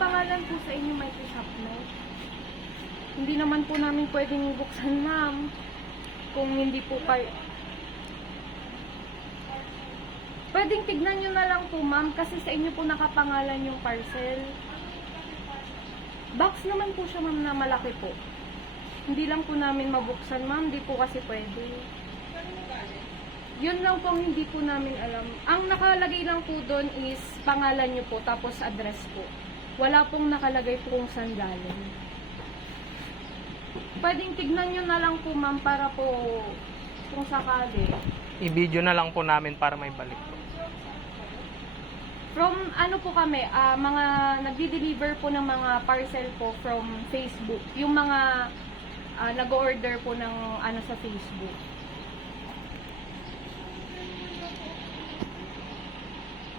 nakapangalan po sa inyo may shop note. Hindi naman po namin pwedeng buksan, ma'am. Kung hindi po kayo... Pwedeng tignan nyo na lang po, ma'am, kasi sa inyo po nakapangalan yung parcel. Box naman po siya, ma'am, na malaki po. Hindi lang po namin mabuksan, ma'am. Hindi po kasi pwede. Yun lang po hindi po namin alam. Ang nakalagay lang po doon is pangalan nyo po, tapos address po. Wala pong nakalagay po kung saan galing. Pwedeng tignan nyo na lang po, ma'am, para po kung sakali. I-video na lang po namin para may balik po. From ano po kami, mga nagdi-deliver po ng mga parcel po from Facebook. Yung mga nag-order po ng ano sa Facebook.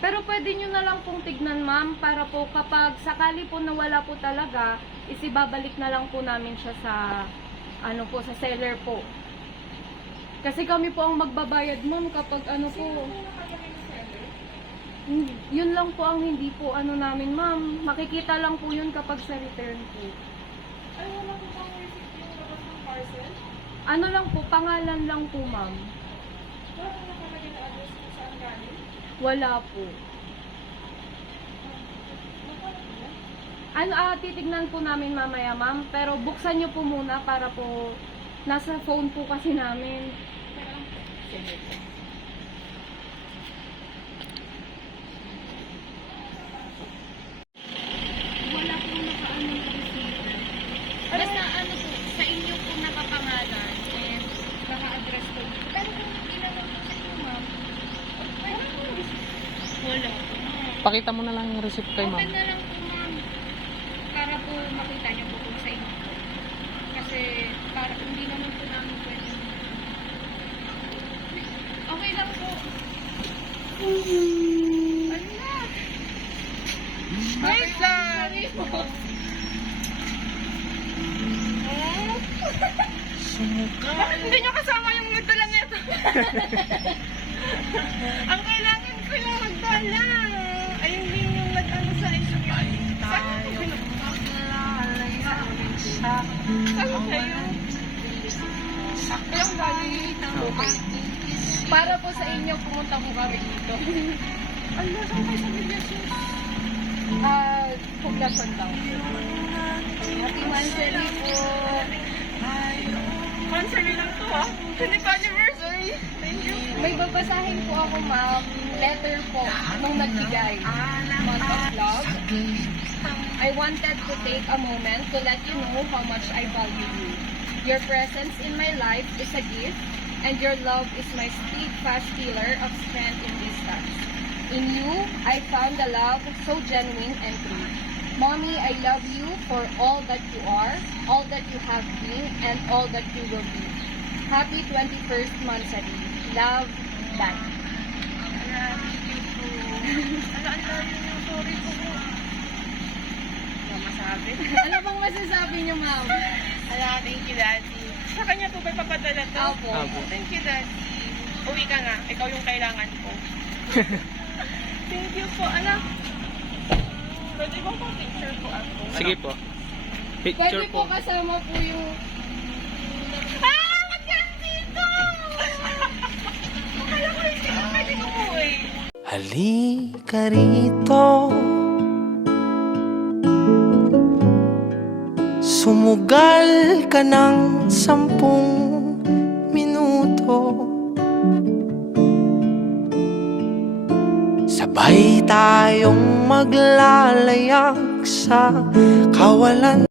Pero pwede nyo na lang pong tignan, ma'am, para po kapag sakali po nawala po talaga, isibabalik na lang po namin siya sa, ano po, sa seller po. Kasi kami po ang magbabayad, ma'am, kapag ano po. Yun lang po ang hindi po ano namin, ma'am. Makikita lang po yun kapag sa return po. Ay, wala po bang receipt yung labas ng parcel? Ano lang po, pangalan lang po, ma'am. Wala po nakalagay na address kung saan galing? Wala po. Ano, titignan po namin mamaya, ma'am. Pero buksan nyo po muna para po nasa phone po kasi namin. Sige po. Wala po nakaano ng receiver. Basta ano po, sa inyo po nakapangalan and naka-address po. Pero kung ilalagay po sa inyo, ma'am, wala po receipt. Wala po. Pakita mo na lang yung receipt kay ma'am. Open na lang po, ma'am. Para po makita niyo po kung sa inyo po. Kasi para hindi naman po namin pwede. Okay lang po. Ano na? Wait lang! Sorry po. Bakit hindi niyo kasama yung nagdala nito? Ang kailangan ko yung magdala. Ay, hindi yung nag-ano sa isyo. Saan ko Saan kayo? Saklang galing. Okay. Para po sa inyo, pumunta po kami dito. Ano, saan kayo sa Villasus? Poblacion daw. Happy Manseli po. Manseli lang to, ha? Hindi pa anniversary. Thank you. May babasahin po ako, ma'am. Letter po nung nagbigay. Month of love. I wanted to take a moment to let you know how much I value you. Your presence in my life is a gift, and your love is my steadfast pillar of strength in this times. In you, I found a love so genuine and true. Mommy, I love you for all that you are, all that you have been, and all that you will be. Happy 21st Mansari. Love, Daddy. Sorry po. Masabi? Ano bang masasabi niyo, ma'am? Thank you, Daddy. Sa kanya po ba papadala to? Opo. Thank you, Daddy. Uwi ka nga. Ikaw yung kailangan ko. Thank you po, anak. Pwede ba po picture po ako? Sige po. Picture Pwede po po. kasama po yung... Ba't yan dito? Akala ko hindi ko pwede umuwi. Halika rito, sumugal ka ng 10 minuto. Sabay tayong maglalayag sa kawalan.